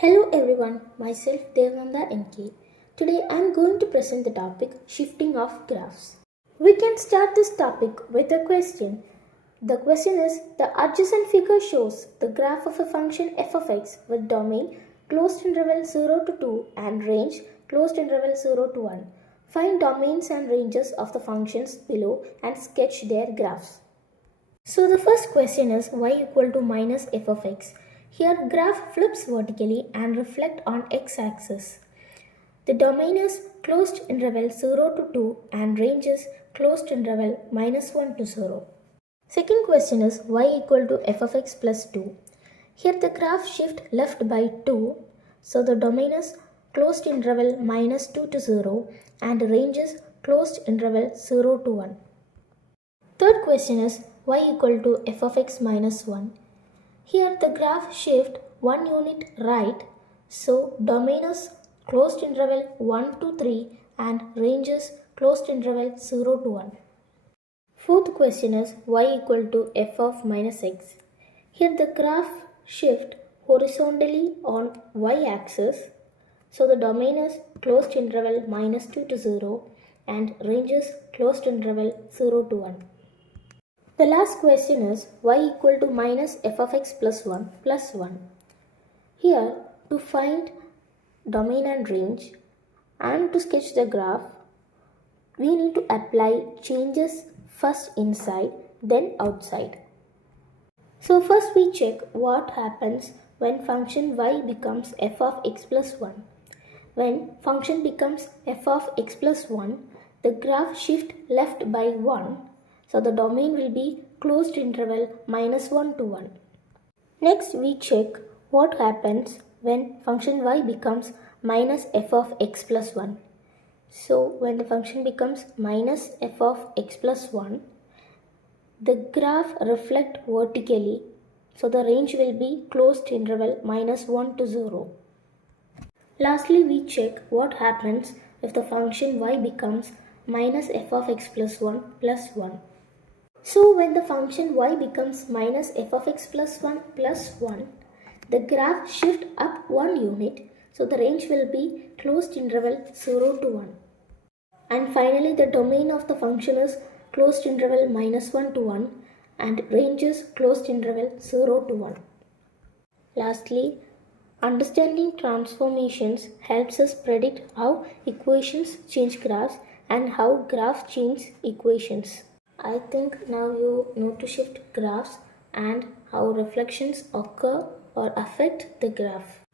Hello everyone, myself Devananda NK. Today I am going to present the topic shifting of graphs. We can start this topic with a question. The question is, the adjacent figure shows the graph of a function f of x with domain closed interval 0 to 2 and range closed interval 0 to 1. Find domains and ranges of the functions below and sketch their graphs. So the first question is y equal to minus f of x. Here graph flips vertically and reflect on x-axis. The domain is closed interval 0 to 2 and range is closed interval minus 1 to 0. Second question is y equal to f of x plus 2. Here the graph shift left by 2. So the domain is closed interval minus 2 to 0 and range is closed interval 0 to 1. Third question is y equal to f of x minus 1. Here the graph shift 1 unit right, so domain is closed interval 1 to 3 and range is closed interval 0 to 1. Fourth question is y equal to f of minus x. Here the graph shift horizontally on y-axis, so the domain is closed interval minus 2 to 0 and range is closed interval 0 to 1. The last question is y equal to minus f of x plus 1 plus 1. Here, to find domain and range and to sketch the graph, we need to apply changes first inside then outside. So first we check what happens when function y becomes f of x plus 1. When function becomes f of x plus 1, the graph shift left by 1. So the domain will be closed interval minus 1 to 1. Next we check what happens when function y becomes minus f of x plus 1. So when the function becomes minus f of x plus 1, the graph reflect vertically. So the range will be closed interval minus 1 to 0. Lastly we check what happens if the function y becomes minus f of x plus 1 plus 1. So when the function y becomes minus f of x plus 1 plus 1, the graph shift up 1 unit, so the range will be closed interval 0 to 1. And finally the domain of the function is closed interval minus 1 to 1 and range is closed interval 0 to 1. Lastly, understanding transformations helps us predict how equations change graphs and how graphs change equations. I think now you know to shift graphs and how reflections occur or affect the graph.